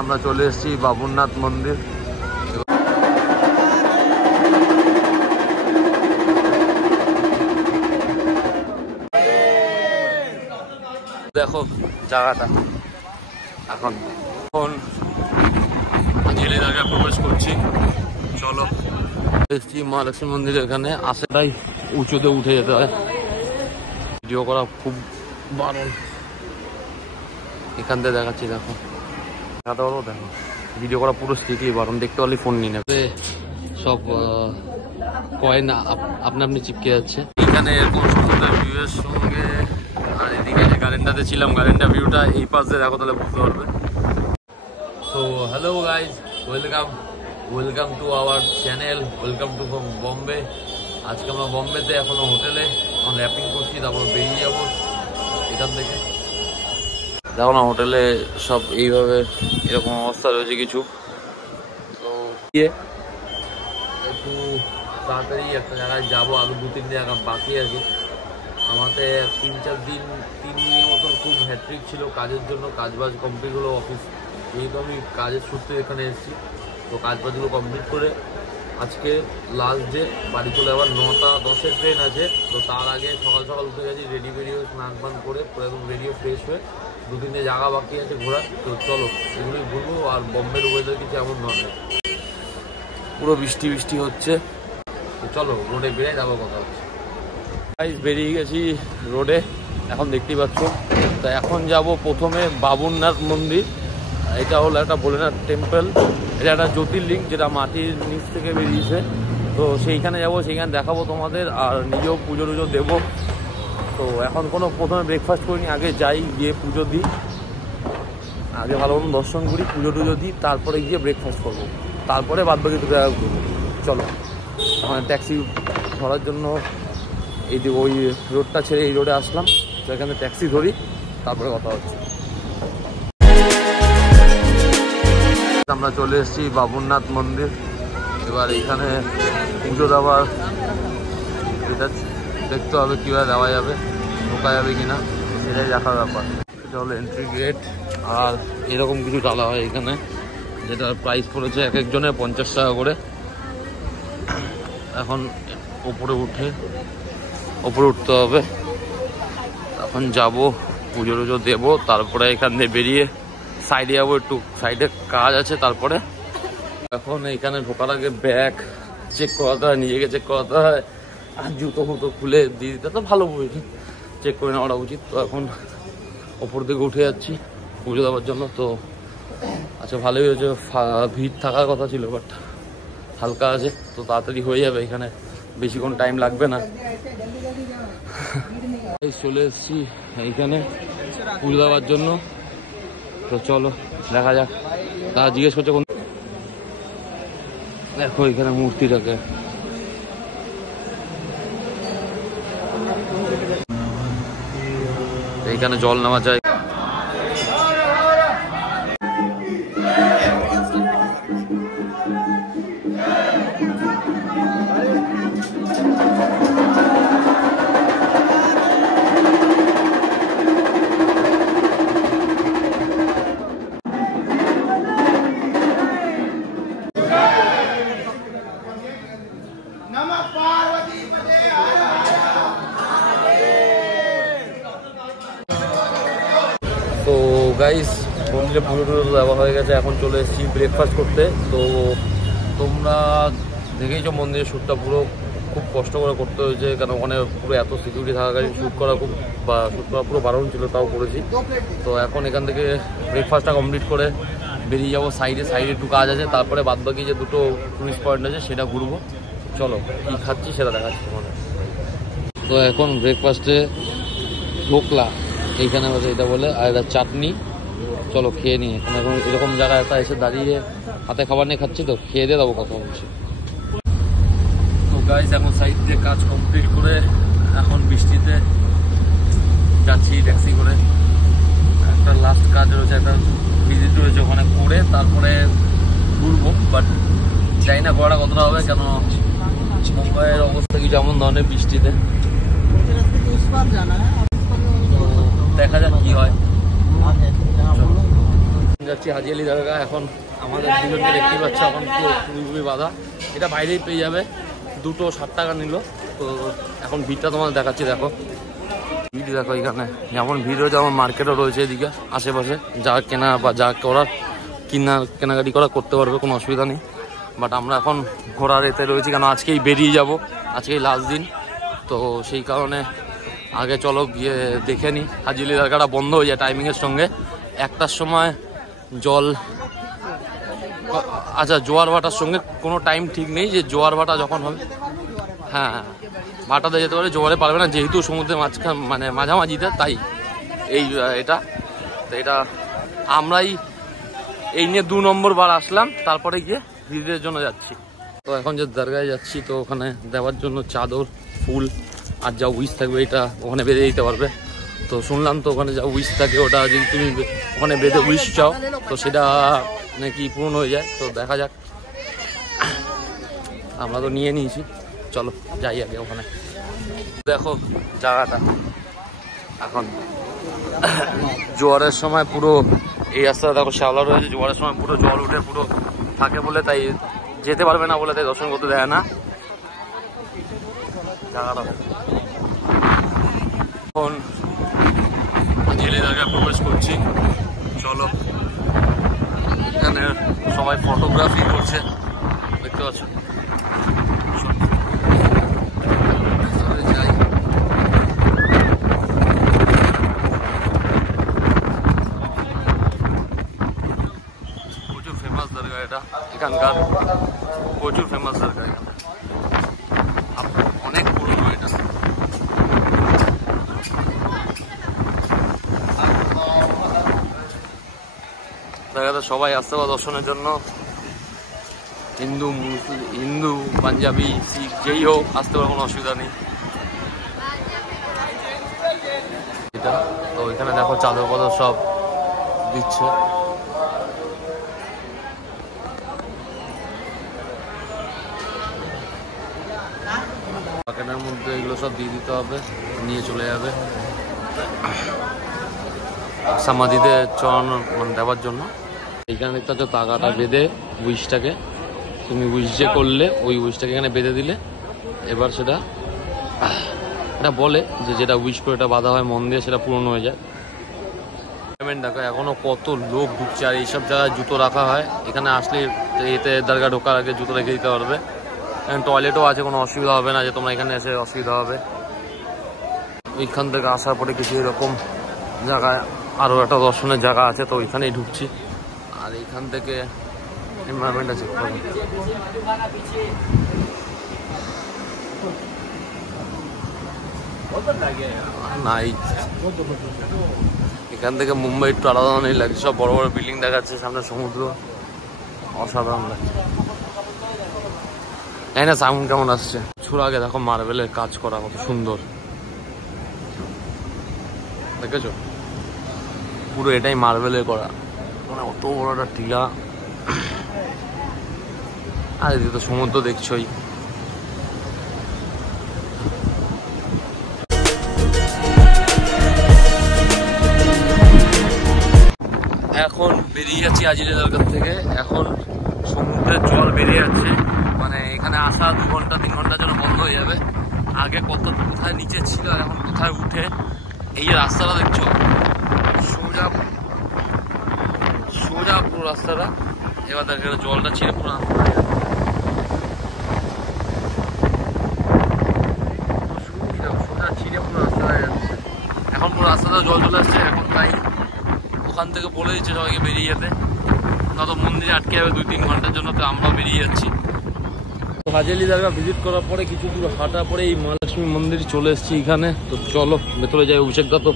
আমরা চলে এসেছি বাবুরনাথ মন্দির। দেখো জায়গাটা, এখন জেলে জায়গায় প্রবেশ করছি। চলো এসেছি মহালক্ষ্মী মন্দির। এখানে আশেটাই উঁচুতে উঠে যেতে হয়, ভিডিও করা খুব বারণ। এখান থেকে দেখাচ্ছি, দেখো দেখাতে পারবো। দেখো ভিডিও করা পুরো স্ট্রিক্টলি বারণ, দেখতে পারলে ফোন নিয়ে নেবে। সব কয়েন আপনা আপনি চিপকে যাচ্ছে। এখানে এরকম সুন্দর ভিউয়ের সঙ্গে, আর এদিকে যে গার্ডেনটাতে ছিলাম, গার্ডেনটা ভিউটা এই পাশ দিয়ে দেখো, তাহলে বুঝতে পারবে। So hello guys, welcome to our channel, welcome to from Bombay. আজকে আমরা বম্বেতে এখনো হোটেলে এখন র্যাপিং করছি, তারপর বেরিয়ে যাবো এখান থেকে। দেখো না হোটেলে সব এইভাবে এরকম অবস্থা রয়েছে কিছু। তো একটু তাড়াতাড়ি একটা জায়গায় যাবো, আরো 2-3 জায়গা বাকি আছে। আমাদের 3-4 দিন 3 দিনের মতন খুব হ্যাট্রিক ছিল কাজের জন্য। কাজবাজ কমপ্লিট হলো, অফিস যেহেতু আমি কাজের সূত্রে এখানে এসেছি, তো কাজবাজগুলো কমপ্লিট করে আজকে লাস্ট ডে। বাড়ি চলে আবার 9:10-এর ট্রেন আছে। তো তার আগে সকাল সকাল উঠে গেছি, রেডি বেরিয়ে স্নান পান করে একদম রেডিও ফ্রেশ হয়ে 2-3 জায়গা বাকি আছে ঘোরার। তো চলো এগুলোই ঘুরবো। আর বম্বের ওয়েদার কিছু এমন নয়, পুরো বৃষ্টি বৃষ্টি হচ্ছে। তো চলো রোডে বেরিয়ে যাবো, কথা হচ্ছে। বেরিয়ে গেছি রোডে, এখন দেখতেই পাচ্ছ। তো এখন যাব প্রথমে বাবুরনাথ মন্দির। এটা হলো একটা ভোলেনাথ টেম্পল, এটা একটা জ্যোতির্লিঙ্গ যেটা মাটির নিচ থেকে বেরিয়েছে। তো সেইখানে যাবো, সেইখানে দেখাবো তোমাদের, আর নিজেও পুজো টুজো দেবো। তো এখন কোনো প্রথমে ব্রেকফাস্ট করিনি, আগে যাই, গিয়ে পুজো দিই, আগে ভালো মতন দর্শন করি, পুজো টুজো দিই, তারপরে গিয়ে ব্রেকফাস্ট করবো, তারপরে বাদবাকি 2 জায়গা ঘুরবো। চলো ওখানে ট্যাক্সি ধরার জন্য এই যে ওই রোডটা ছেড়ে এই রোডে আসলাম, তো এখানে ট্যাক্সি ধরি, তারপরে কথা হচ্ছে। আমরা চলে এসেছি বাবুরনাথ মন্দির। এবার এখানে পুজো দেওয়ার এটা দেখতে হবে কীভাবে দেওয়া যাবে, ঢোকা যাবে কিনা, সেটাই দেখার ব্যাপার। এটা হলো এন্ট্রি গেট, আর এরকম কিছু ডালা হয় এখানে, যেটার প্রাইস পড়েছে এক একজনের 50 টাকা করে। এখন ওপরে উঠতে হবে। এখন যাব, পুজো টুজো দেবো, তারপরে এখান থেকে বেরিয়ে সাইডে যাবো, একটু সাইডে কাজ আছে। তারপরে এখন এখানে ঢোকার আগে ব্যাগ চেক করাতে হয়, নিজেকে চেক করাতে হয়, আর জুতো ফুতো খুলে দিয়ে দিতে তো ভালো বুঝি, চেক করে নেওয়াটা উচিত। তো এখন ওপর দিকে উঠে যাচ্ছি পুজো দেওয়ার জন্য। তো আচ্ছা ভালোই হয়েছে, ভিড় থাকার কথা ছিল, বাট হালকা আছে, তো তাড়াতাড়ি হয়ে যাবে, এখানে বেশিক্ষণ টাইম লাগবে না। চলে এসেছি এইখানে পুজো দেওয়ার জন্য। তো চলো দেখা যাক। তারা জিজ্ঞেস করছে কোন, দেখো এখানে মূর্তিটাকে, এইখানে জল নেওয়া যায়। তো গাইস মন্দিরে পুজো টুজো দেওয়া হয়ে গেছে, এখন চলে এসেছি ব্রেকফাস্ট করতে। তো তোমরা দেখেইছো মন্দিরের শ্যুটটা পুরো খুব কষ্ট করে করতে হয়েছে, কেন ওখানে পুরো এত সিকিউরিটি থাকাকালীন শ্যুট করা পুরো বারণ ছিল, তাও করেছি। তো এখন এখান থেকে ব্রেকফাস্টটা কমপ্লিট করে বেরিয়ে যাবো সাইডে একটু কাজ আছে, তারপরে বাদবাকি যে 2টো টুরিস্ট পয়েন্ট আছে সেটা ঘুরবো। চলো কী খাচ্ছি সেটা দেখাচ্ছি তোমাদের। তো এখন ব্রেকফাস্টে ঢোকলা এইখানে বসে এটা বলে, আর এটা চাটনি। চলো খেয়ে নিই। এখন এরকম জায়গায় একটা এসে দাঁড়িয়ে হাতে খাবার নিয়ে খাচ্ছি, তো খেয়ে দিয়ে দেবো, কথা বলছি। তো গাইস এখন সাইড দিয়ে কাজ কমপ্লিট করে এখন বৃষ্টিতে যাচ্ছি ট্যাক্সি করে। একটা লাস্ট কাজ রয়েছে, একটা ভিজিট রয়েছে, ওখানে করে তারপরে ঘুরবো। বাট চাই না করাটা কতটা হবে, কেন মুম্বাইয়ের অবস্থা কিছু এমন ধরনের বৃষ্টিতে। দেখা যাক কি হয়। যাচ্ছি হাজি আলি দরগা। এখন আমাদের দুজনকে দেখতে পাচ্ছ এখন খুবই বাধা, এটা বাইরেই পেয়ে যাবে, 260 টাকা নিল। তো এখন ভিড়টা তোমাদের দেখাচ্ছি, দেখো ভিড় দেখো এখানে যেমন ভিড় রয়েছে, আমার মার্কেটও রয়েছে এদিকে আশেপাশে, যা কেনা বা যা করার কেনাকাটি করা করতে পারবে, কোনো অসুবিধা নেই। বাট আমরা এখন ঘোরার এতে রয়েছি, কেন আজকেই বেরিয়ে যাব, আজকেই লাস্ট দিন। তো সেই কারণে আগে চলো গিয়ে দেখে নিই। হাজি আলি দরগাটা বন্ধ হয়ে যায় টাইমিংয়ের সঙ্গে, 1টার সময় জল, আচ্ছা জোয়ার ভাটার সঙ্গে কোনো টাইম ঠিক নেই যে জোয়ার ভাটা যখন হবে, হ্যাঁ ভাটাতে যেতে পারে, জোয়ারে পারবে না, যেহেতু সমুদ্রের মাঝখান মানে মাঝামাঝিতে, তাই এই এটা তো এটা আমরাই এই নিয়ে 2 নম্বর বার আসলাম, তারপরে গিয়ে ভিড়ের জন্য যাচ্ছি। তো এখন যে দরগায় যাচ্ছি, তো ওখানে দেওয়ার জন্য চাদর, ফুল আর যা উইশ থাকবে এটা ওখানে বেঁধে দিতে পারবে। তো শুনলাম তো ওখানে যা উইশ থাকে ওটা যদি তুমি ওখানে বেঁধে উইশ চাও তো সেটা নাকি পূরণ হয়ে যায়। তো দেখা যাক, আমরা তো নিয়ে নিয়েছি, চলো যাই আগে ওখানে। দেখো জায়গাটা এখন জোয়ারের সময় পুরো এই রাস্তাটা দেখো শ্যাওলা রয়েছে, জোয়ারের সময় পুরো জল উঠে পুরো থাকে বলে তাই যেতে পারবে না বলে তাই দর্শন করতে দেয় না জায়গাটা। এখন জেলে জায়গায় প্রবেশ করছি, চলো। এখানে সবাই ফটোগ্রাফি করছে, দেখতে পাচ্ছ। প্রচুর ফেমাস দরগা এটা, এখানকার প্রচুর ফেমাস দরগা, এখানে অনেক পুরনো এটা। জায়গাটা সবাই আসতে পারে দর্শনের জন্য, হিন্দু মুসলিম, হিন্দু পাঞ্জাবি শিখ যেই হোক আসতে পারে, কোনো অসুবিধা নেই। এটা তো এখানে দেখো চাদর পাদর সব দিচ্ছে, প্যাকেটের মধ্যে এগুলো সব দিয়ে দিতে হবে, নিয়ে চলে যাবে সমাধিতে চড়ানোর মানে দেওয়ার জন্য। এইখানে দেখতে হচ্ছে টাকাটা বেঁধে উইশটাকে, তুমি উইশ যে করলে ওই উইশটাকে এখানে বেঁধে দিলে এবার সেটা এটা বলে যে যেটা উইশ করে এটা বাঁধা হয় মন দিয়ে, সেটা পূরণ হয়ে যায়। পেমেন্ট দেখো এখনো কত লোক ঢুকছে, আর এইসব জায়গায় জুতো রাখা হয়, এখানে আসলে এতে দরগা ঢোকার আগে জুতো রেখে দিতে পারবে। এখানে টয়লেটও আছে, কোনো অসুবিধা হবে না যে তোমরা এখানে এসে অসুবিধা হবে। ওইখান থেকে আসার পরে কিছু এরকম জায়গায় আরও একটা দর্শনের জায়গা আছে, তো ওইখানেই ঢুকছি। আর এইখান থেকে এনভায়রনমেন্টটা চেক করবো। নাই এখান থেকে মুম্বাই একটু আলাদা নেই লাগছে, সব বড় বড় বিল্ডিং দেখাচ্ছে, সামনে সমুদ্র, অসাধারণ লাগছে। তাই না, সাউন্ড কেমন আসছে। ছোট আগে দেখো মার্বেলের কাজ করা কত সুন্দর, দেখেছো পুরো এটাই মার্বেলের করা, মানে অত বড় একটা টিলা। আর এদিকে তো সমুদ্র দেখছোই। এখন বেরিয়ে যাচ্ছি হাজি আলি দরগা থেকে, এখন সমুদ্রের জল বেরিয়ে যাচ্ছে, মানে এখানে আসা 2 ঘন্টা 3 ঘন্টার জন্য বন্ধ হয়ে যাবে। আগে কত কোথায় নিচে ছিল, এখন কোথায় উঠে, এই যে রাস্তাটা দেখছো সোজা সোজা পুরো রাস্তাটা, এবার দেখো জলটা ছিঁড়ে পুরো সোজা ছিঁড়ে পুরো রাস্তা হয়ে যাচ্ছে। এখন পুরো রাস্তাটা জল চলে আসছে, এখন তাই ওখান থেকে বলে দিচ্ছে সবাইকে বেরিয়ে যেতে, নয়তো মন্দিরে আটকে যাবে 2-3 ঘন্টার জন্য। তো আমরা বেরিয়ে যাচ্ছি। হাজি আলি দরগা ভিজিট করার পরে কিছু দূর হাঁটার পরে এই মহালক্ষ্মী মন্দির চলে এসেছি এখানে। তো চলো ভেতরে যাই। অভিষেকদা তো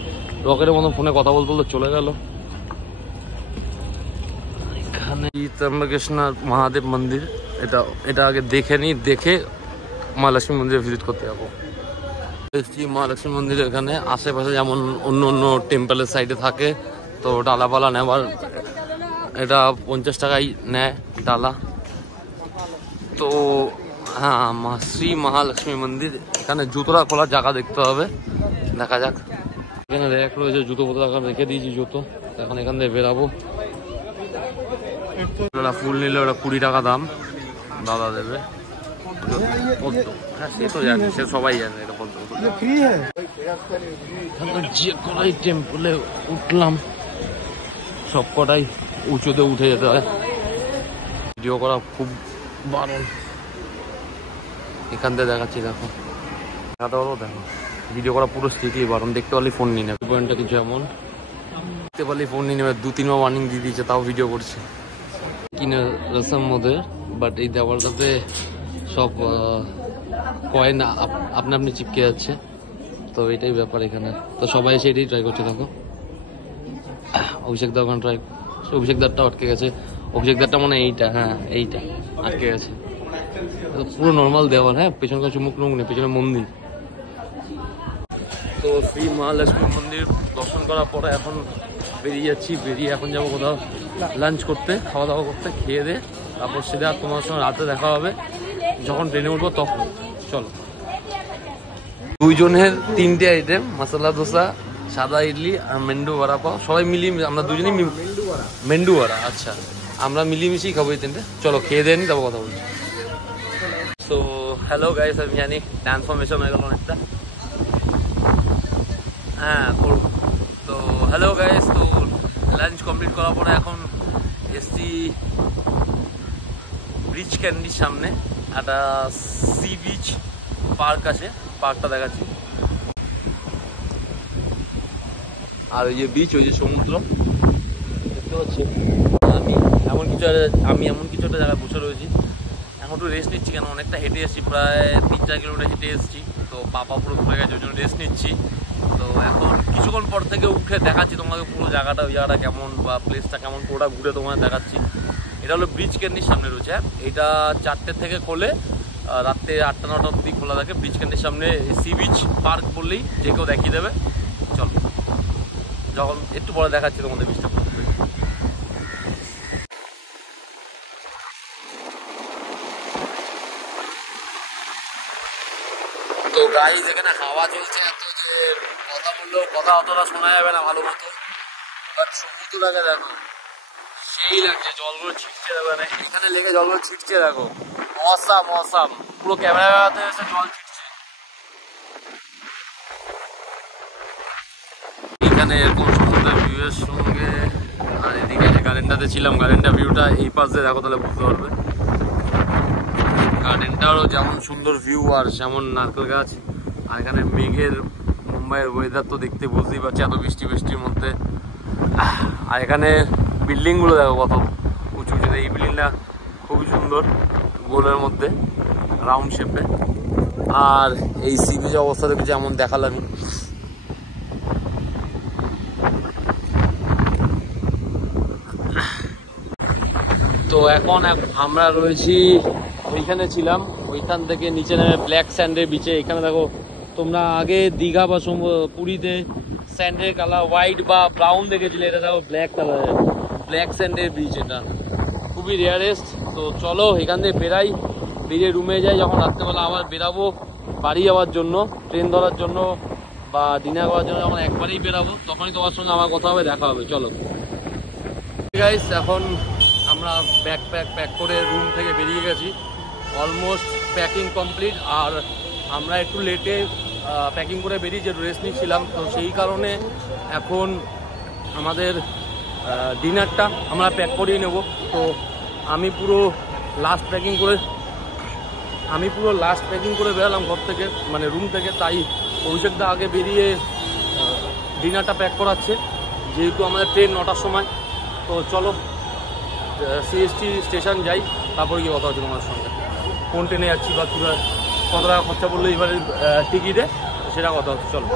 রকেটের মতো ফোনে কথা বলতে বলতে চলে গেল। এখানে ত্রম্বকেশ্বর মহাদেব মন্দির, এটা আগে দেখে নিই, দেখে মহালক্ষ্মী মন্দিরে ভিজিট করতে যাবো। এসেছি মহালক্ষ্মী মন্দির, এখানে আশেপাশে যেমন অন্য অন্য টেম্পলের সাইডে থাকে, তো ডালাপালা নেওয়ার এটা 50 টাকাই নেয় ডালা। তো হ্যাঁ, শ্রী মহালক্ষ্মী মন্দির, এখানে জুতোটা খোলার জায়গা দেখতে হবে, দেখা যাক। এখানে র্যাক রয়েছে, জুতো বোতল রেখে দিয়েছি জুতো, এখন এখান থেকে বেরাবো। ফুল নিলে ওটা 20 টাকা দাম, দাদা দেবে। হ্যাঁ সে তো জানি, সে সবাই জানে এটা পদ্ম। যে কটাই টেম্পলে উঠলাম সব কটাই উঁচুতে উঠে যেতে হয়, ভিডিও করা খুব বারণ। এখান থেকে দেখাচ্ছি, দেখো দেখাতে পারবো, দেখো ভিডিও করা পুরো স্ট্রিক্টলি বারণ। দেখতে পারলে ফোন নিয়ে নেবে, পয়েন্টটা কিছু এমন দেখতে পারলে ফোন নিয়ে নেবে। 2-3 বার ওয়ার্নিং দিয়ে দিয়েছে, তাও ভিডিও করছে কিনা রসম মধ্যে। বাট এই দেওয়ালটাতে সব কয়েন আপনা আপনি চিপকে যাচ্ছে, তো এটাই ব্যাপার এখানে। তো সবাই এসে এটাই ট্রাই করছে। দেখো অভিষেক দা ওখানে ট্রাই, অভিষেক দারটা আটকে গেছে। অভিষেক দারটা মনে হয় এইটা, হ্যাঁ এইটা আটকে গেছে। পুরো নর্মাল দেওয়াল, হ্যাঁ পেছনে কিছু মুখ নেই, পেছনে মন্দির। তো শ্রী মহালক্ষ্মী মন্দির দর্শন করার পরে এখন বেরিয়ে যাচ্ছি। বেরিয়ে এখন যাবো কোথাও লাঞ্চ করতে, খাওয়া দাওয়া করতে, খেয়ে দে তারপর সেটা তোমার সঙ্গে রাতে দেখা হবে যখন ট্রেনে উঠবো তখন। চলো। 2 জনের 3টে আইটেম, মশলা দোসা, সাদা ইডলি আর মেন্ডু বড়া পাও। সবাই মিলিয়ে আমরা দুজনেই মেন্ডু বড়া, আচ্ছা আমরা মিলিয়ে খাবো এই 3টে। চলো খেয়ে দিয়ে নি, তারপর কথা বলছি। সো হ্যালো গাইস, আমি জানি ট্রান্সফরমেশন হয়ে গেল অনেকটা, হ্যাঁ করবো। তো হ্যালো গাইস, তো লাঞ্চ কমপ্লিট করার পরে এখন এসছি ব্রিজ ক্যান্ডির সামনে। একটা সি বিচ পার্ক আছে, পার্কটা দেখাচ্ছি। আর ওই যে বিচ, ওই যে সমুদ্র দেখতে পাচ্ছি। আমি এমন কিছু একটা জায়গায় বসে রয়েছি। এখন একটু রেস্ট নিচ্ছি, কেন অনেকটা হেঁটে এসেছি, প্রায় 3-4 কিলোমিটার হেঁটে এসেছি। তো পা পুরো ঘুরে গেছে, ওই জন্য রেস্ট নিচ্ছি। তো এখন কিছুক্ষণ পর থেকে উঠে দেখাচ্ছি তোমাকে পুরো জায়গাটা, ওই জায়গাটা কেমন বা প্লেসটা কেমন, পুরোটা ঘুরে তোমাকে দেখাচ্ছি। এটা হলো ব্রিজ ক্যান্ডির সামনে রয়েছে। এটা 4টে থেকে খোলে, রাত্রে 8টা-9টা অবধি খোলা থাকে। ব্রিজ ক্যান্ডির সামনে সি বিচ পার্ক বললেই যে কেউ দেখিয়ে দেবে। চলো, যখন একটু পরে দেখাচ্ছি তোমাদের বিচটা। তো গাইস এখানে হাওয়া চলছে এত যে কথা বললেও কথা অতটা শোনা যাবে না ভালো মতো। বাট সমুদ্রটাকে দেখো, সেই লাগছে, জলগুলো ছিটছে, দেখো এখানে লেগে জলগুলো ছিটছে, দেখো মশাম পুরো ক্যামেরাতে এসে জল ছিটছে। এখানে এরকম সুন্দর ভিউয়ের সঙ্গে, আর এদিকে যে গার্ডেনটাতে ছিলাম, গার্ডেনটা ভিউটা এই পাশে দেখো, তাহলে বুঝতে পারবে। গার্ডেনটারও যেমন সুন্দর ভিউ আর যেমন নারকেল গাছ। আর এখানে মেঘের, মুম্বাইয়ের ওয়েদার তো দেখতে বুঝতেই পারছি, এত বৃষ্টির মধ্যে। আর এখানে বিল্ডিংগুলো দেখো কত উঁচু উঁচু। এই বিল্ডিংটা খুবই সুন্দর, গোলের মধ্যে রাউন্ড শেপে। আর এই সি বিচের অবস্থা দেখছি যেমন দেখালাম। তো এখন আমরা রয়েছি, ওইখানে ছিলাম, ওইখান থেকে নিচে নেমে ব্ল্যাক স্যান্ডের বিচে। এখানে দেখো তোমরা আগে দীঘা বা পুরীতে স্যান্ডের কালার হোয়াইট বা ব্রাউন দেখেছিলে, এটা দেখো ব্ল্যাক কালারের, ব্ল্যাক স্যান্ডের বিচ। এটা খুবই রেয়ারেস্ট। তো চলো এখান থেকে বেরাই, বেরিয়ে রুমে যাই। যখন রাত্রেবেলা আবার বেরাবো বাড়ি যাওয়ার জন্য, ট্রেন ধরার জন্য বা ডিনার করার জন্য, যখন একবারেই বেরাবো তখনই তোমার সঙ্গে আমার কথা হবে, দেখা হবে। চলো গাইস, এখন আমরা প্যাক করে রুম থেকে বেরিয়ে গেছি। Almost packing complete. আর আমরা একটু লেটে প্যাকিং করে বেরিয়ে যে রেস্ট নিচ্ছিলাম, তো সেই কারণে এখন আমাদের ডিনারটা আমরা প্যাক করিয়ে নেব। তো আমি পুরো লাস্ট প্যাকিং করে বেরালাম ঘর থেকে, মানে রুম থেকে। তাই অভিষেকদা আগে বেরিয়ে ডিনারটা প্যাক করাচ্ছে, যেহেতু আমাদের ট্রেন 9টার সময়। তো চলো সিএসটি স্টেশন যাই, তারপরে গিয়ে কথা হচ্ছে তোমার সঙ্গে। কোন ট্রেনে যাচ্ছি বা কত টাকা খরচা পড়লো এবারে টিকিটে, সেটা কথা হচ্ছে। চলো,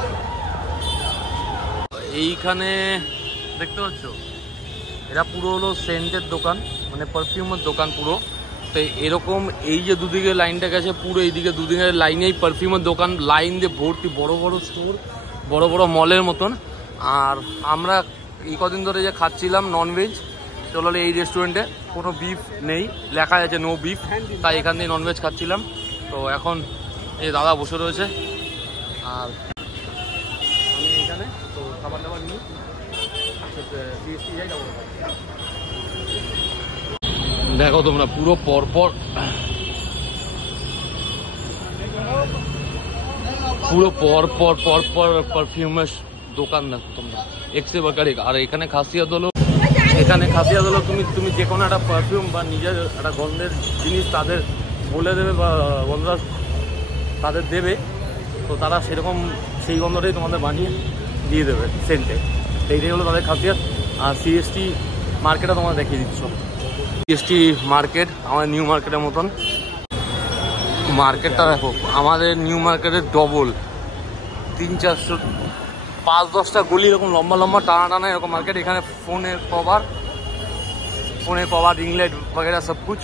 এইখানে দেখতে পাচ্ছ এটা পুরো হলো সেন্টের দোকান, মানে পারফিউমের দোকান পুরো। তো এরকম এই যে দুদিকে লাইনটা গেছে, পুরো এইদিকে দুদিকের লাইনেই পারফিউমের দোকান, লাইন দিয়ে ভর্তি, বড় বড় স্টোর, বড় বড় মলের মতন। আর আমরা এই কদিন ধরে যে খাচ্ছিলাম ননভেজ, চলো এই রেস্টুরেন্টে কোনো বিফ নেই, লেখা আছে নো বিফ, তাই এখান থেকে ননভেজ খাচ্ছিলাম। তো এখন এই দাদা বসে রয়েছে আর আমি এখানে, তো খাবার দাবার নিই, সিএসটি যাই, যাবো। দেখো তোমরা পুরো পরপর পারফিউমের দোকান দেখো তোমরা, এক্সে বাকারে। আর এখানে খাসিয়াত হলো তুমি যে কোনো একটা পারফিউম বা নিজের একটা গন্ধের জিনিস তাদের বলে দেবে বা গন্ধটা তাদের দেবে, তো তারা সেরকম সেই গন্ধটাই তোমাদের বানিয়ে দিয়ে দেবে সেন্টে। এইটাই হলো তাদের খাসিয়াত। আর সিএসটি মার্কেটটা তোমাদের দেখিয়ে দিচ্ছ। সিএসটি মার্কেট আমাদের নিউ মার্কেটের মতন। মার্কেটটা দেখো আমাদের নিউ মার্কেটের ডবল, 300-400 5-10টা গলি এরকম লম্বা লম্বা টানা টানা এরকম মার্কেট। এখানে ফোনের কভার রিং লাইট বগেরা সব কুছ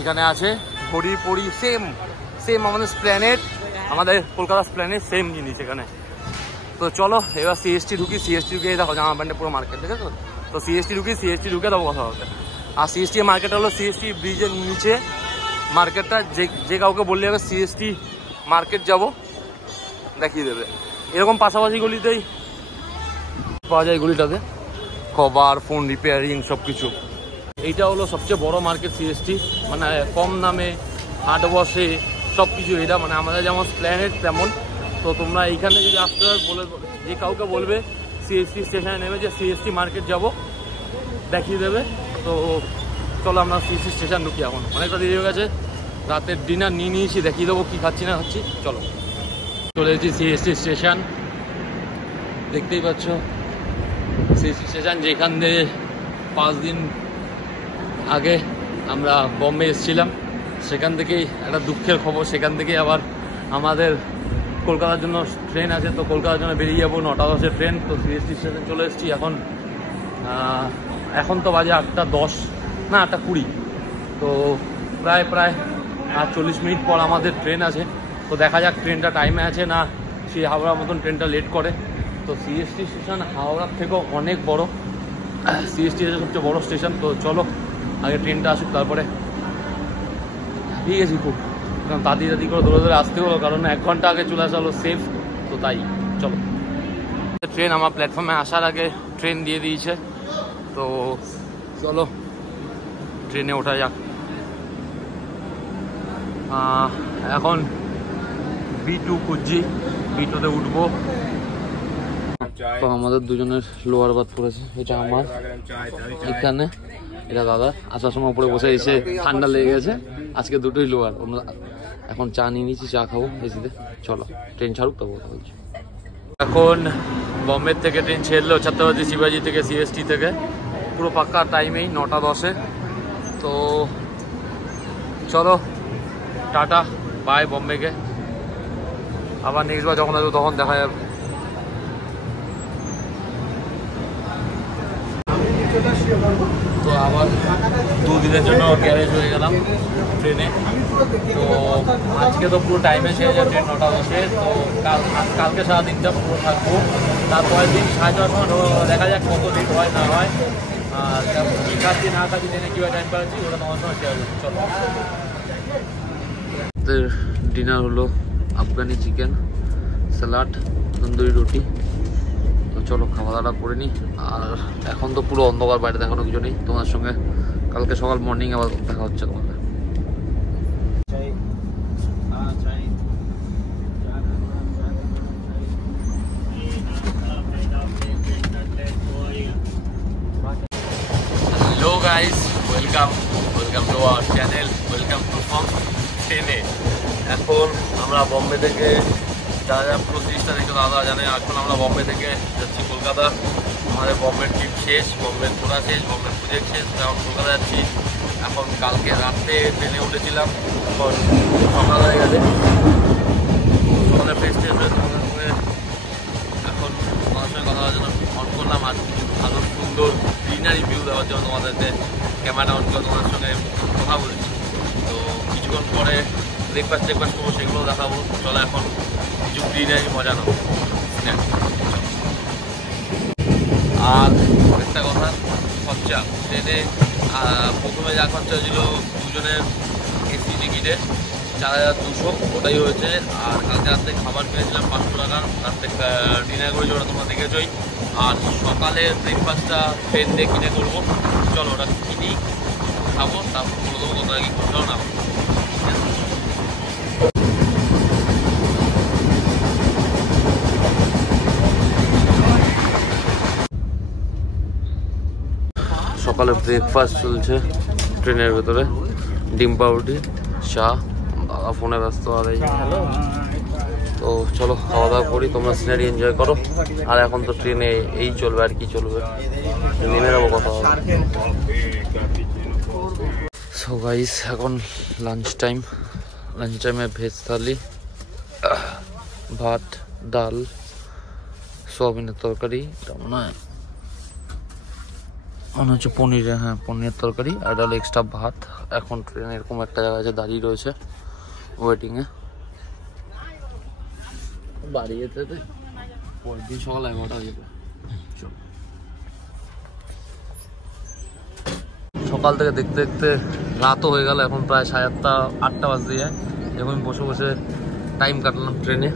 এখানে আছে। ঘড়ি পড়ি সেম আমাদের স্প্ল্যানেড, আমাদের কলকাতা স্প্ল্যানেড সেম জিনিস এখানে। তো চলো এবার সিএসটি ঢুকি। সিএসটি ঢুকে দেখো জামা প্যান্টের পুরো মার্কেট, ঠিক আছে? তো সিএসটি ঢুকে দেবো কথা বলতে। আর সিএসটি মার্কেট হলো সিএসটি ব্রিজের নিচে মার্কেটটা। যে কাউকে বললে হবে সিএসটি মার্কেট যাব দেখিয়ে দেবে। এরকম পাশাপাশি গলিতেই পাওয়া যায়, গলিটাতে কভার, ফোন রিপেয়ারিং সব কিছু। এইটা হলো সবচেয়ে বড় মার্কেট সিএসটি, মানে কম দামে হাট বসে সব কিছু। এটা মানে আমাদের যেমন প্ল্যানেট তেমন। তো তোমরা এইখানে যদি আসতে যে কাউকে বলবে সিএসটি স্টেশনে নেমে যে সিএসটি মার্কেট যাব দেখিয়ে দেবে। তো চলো আমরা সিএসটি স্টেশন ঢুকি। এখন অনেকটা দেরি হয়ে গেছে, রাতের ডিনার নিয়ে নিয়েছি, দেখিয়ে দেবো কী খাচ্ছি না খাচ্ছি। চলো চলে এসেছি সিএসটি স্টেশন, দেখতেই পাচ্ছ সিএসটি স্টেশন, যেখান দিয়ে 5 দিন আগে আমরা বম্বে এসেছিলাম। সেখান থেকেই একটা দুঃখের খবর, সেখান থেকেই আবার আমাদের কলকাতার জন্য ট্রেন আছে। তো কলকাতার জন্য বেরিয়ে যাবো 9টা 10-এর ট্রেন। তো সিএসটি স্টেশন চলে এসেছি। এখন তো বাজে 8টা 10 না 8টা 20। তো প্রায় আর 40 মিনিট পর আমাদের ট্রেন আছে। তো দেখা যাক ট্রেনটা টাইমে আছে না সেই হাওড়ার মতন ট্রেনটা লেট করে। তো সিএসটি স্টেশন হাওড়ার থেকেও অনেক বড়, সিএসটি হচ্ছে সবচেয়ে বড় স্টেশন। তো চলো আগে ট্রেনটা আসুক তারপরে। ঠিক আছে, খুব কারণ তাড়াতাড়ি করে দৌড়ে আসতে হলো, কারণ 1 ঘন্টা আগে চলে আসা হলো সেফ। তো তাই চলো। ট্রেন আমার প্ল্যাটফর্মে আসার আগে ট্রেন দিয়ে দিয়েছে। তো চলো ট্রেনে ওঠা যাক। এখন B2 খুঁজছি, B2তে উঠবো। তো আমাদের দুজনের লোয়ার বাদ পড়েছে। এটা আমার এখানে, এটা দাদা আসার সময় উপরে বসে এসে ঠান্ডা লেগে গেছে। আজকে দুটোই লোয়ার। আমরা এখন চা নিয়ে নিয়েছি, চা খাবো এসিতে। চলো ট্রেন ছাড়ুক তো কথা বলছি। এখন বম্বে থেকে ট্রেন ছেড়লো ছত্রপতি শিবাজি থেকে, সিএসটি থেকে। পুরো পাক্কা টাইমেই 9টা 10-এ। তো চলো টাটা বাই বম্বেকে। আবার নেক্সট বার যখন আসবো তখন দেখা যাবে। তো আবার 2 দিনের জন্য গ্যারেজ হয়ে গেলাম ট্রেনে। তো আজকে তো পুরো টাইমে ছেড়ে যায় ট্রেন 9টা 10-এ। তো কালকে সারাদিনটা পুরো থাকবো। তারপরের দিন 6:30-টার সময় দেখা যাক কত লেট হয় না হয়। আর কী খাচ্ছি না খাচ্ছি ট্রেনে কীভাবে টাইম পাচ্ছি ওটা তোমার সময় শেয়ার করছি। চলো ডিনার হলো আফগানি চিকেন, স্যালাড, তন্দুরি রুটি। তো চলো খাওয়া দাওয়া করে নিই। আর এখন তো পুরো অন্ধকার, বাইরে দেখানো কিছু নেই। তোমার সঙ্গে কালকে সকাল মর্নিং আবার দেখা হচ্ছে তোমাদের। Hello guys, welcome to our channel, welcome to from ট্রেনে। এখন আমরা বম্বে থেকে যারা পুরো সিরিজটা দেখে দাদা জানে, এখন আমরা বম্বে থেকে যাচ্ছি কলকাতা। আমাদের বম্বের ট্রিপ শেষ, বম্বের ঘোরা শেষ, বম্বের প্রজেক্ট শেষ। এখন কলকাতা যাচ্ছি। এখন কালকে রাতে ট্রেনে উঠেছিলাম, এখন সকাল হয়ে গেছে। সকালে ফ্রেশ ট্রেস হয়ে তোমাদের সঙ্গে এখন তোমাদের সঙ্গে কথা বলার জন্য অন করলাম। আর কিছু ভালো সুন্দর গ্রিনারি ভিউ দেওয়ার জন্য তোমাদেরকে ক্যামেরাটা অন করে তোমাদের সঙ্গে কথা বলেছি। তো কিছুক্ষণ পরে ব্রেকফাস্ট করবো, সেগুলো দেখাবো। চলো এখন কিছু গ্রিনারি মজা নেবো। আর একটা কথা, খরচা ট্রেনে প্রথমে যা খরচা হয়েছিল দুজনের এসি টিকিটে 4200, ওটাই হয়েছে। আর কালকে রাত্রে খাবার কিনেছিলাম 500 টাকা, রাত্রে ডিনার করেছি, ওটা তোমরা দেখেছই। আর সকালে ব্রেকফাস্টটা ট্রেন দিয়ে কিনে করবো। চলো ওটা কিনি, খাবো, তারপর বলে দেবো কোথায় কি করতে হবে না। সকালে ব্রেকফাস্ট চলছে ট্রেনের ভেতরে, ডিম পাউরুটি, চা। দাদা ফোনে ব্যস্ত আর এই হ্যালো। তো চলো খাওয়া দাওয়া করি, তোমরা সিনারি এনজয় করো। আর এখন তো ট্রেনে এই চলবে, আর কি চলবে, নেমে যাবো কথা হবে। সো গাইস এখন লাঞ্চ টাইমে ভেজ থালি, ভাত, ডাল, সোয়াবিনের তরকারি, মনে হচ্ছে পনিরের, হ্যাঁ পনিরের তরকারি, আর ডাল এক্সট্রা ভাত। এখন ট্রেন এরকম একটা জায়গা আছে, দাঁড়িয়ে রয়েছে ওয়েটিংয়ে। বাড়ি যেতে পরের দিন সকাল 11টা হয়ে যাবে। সকাল থেকে দেখতে দেখতে রাতও হয়ে গেল, এখন প্রায় 7:30 8টা বাজতে যায়। এখন বসে বসে টাইম কাটলাম ট্রেনে।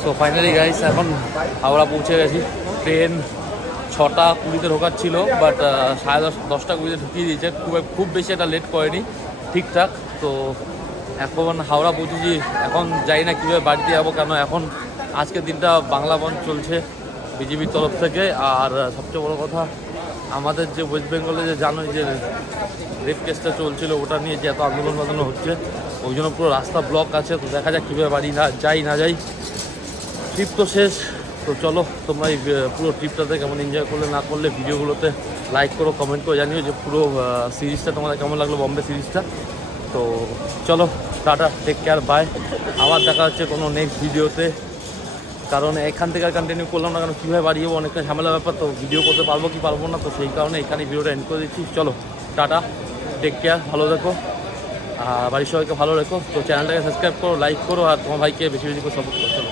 সো ফাইনালি গাইস এখন হাওড়া পৌঁছে গেছি। ট্রেন 6টা 20-তে ঢোকার ছিল, বাট 10:30 20-তে ঢুকিয়ে দিয়েছে। খুব বেশি একটা লেট করেনি, ঠিকঠাক। তো এখন হাওড়া পৌঁছেছি। এখন যাই না কীভাবে বাড়িতে যাবো, কেন এখন আজকের দিনটা বাংলা বন্ধ চলছে বিজেপির তরফ থেকে। আর সবচেয়ে বড় কথা, আমাদের যে ওয়েস্ট বেঙ্গলে যে জানোই যে রেপ কেসটা চলছিল, ওটা নিয়ে যে এত আন্দোলন বাঁধানো হচ্ছে, ওই জন্য পুরো রাস্তা ব্লক আছে। তো দেখা যাক কীভাবে বাড়ি না যাই। ট্রিপ তো শেষ, তো চলো তোমরা এই পুরো ট্রিপটাতে কেমন এনজয় করলে না করলে ভিডিওগুলোতে লাইক করো, কমেন্ট করে জানিও যে পুরো সিরিজটা তোমাদের কেমন লাগলো, বম্বে সিরিজটা। তো চলো টাটা, টেক কেয়ার, বাই। আবার দেখা হচ্ছে কোনো নেক্সট ভিডিওতে, কারণ এখান থেকে আর কন্টিনিউ করলাম না, কারণ কীভাবে বাড়ি যাবো, অনেকটা ঝামেলা ব্যাপার। তো ভিডিও করতে পারবো কি পারবো না, তো সেই কারণে এখানে ভিডিওটা এন্ড করে দিচ্ছি। চলো টাটা, টেক কেয়ার, ভালো থেকো, বাড়ির সবাইকে ভালো রেখো। তো চ্যানেলটাকে সাবস্ক্রাইব করো, লাইক করো, আর তোমার ভাইকে বেশি বেশি করে সাপোর্ট করো। চলো।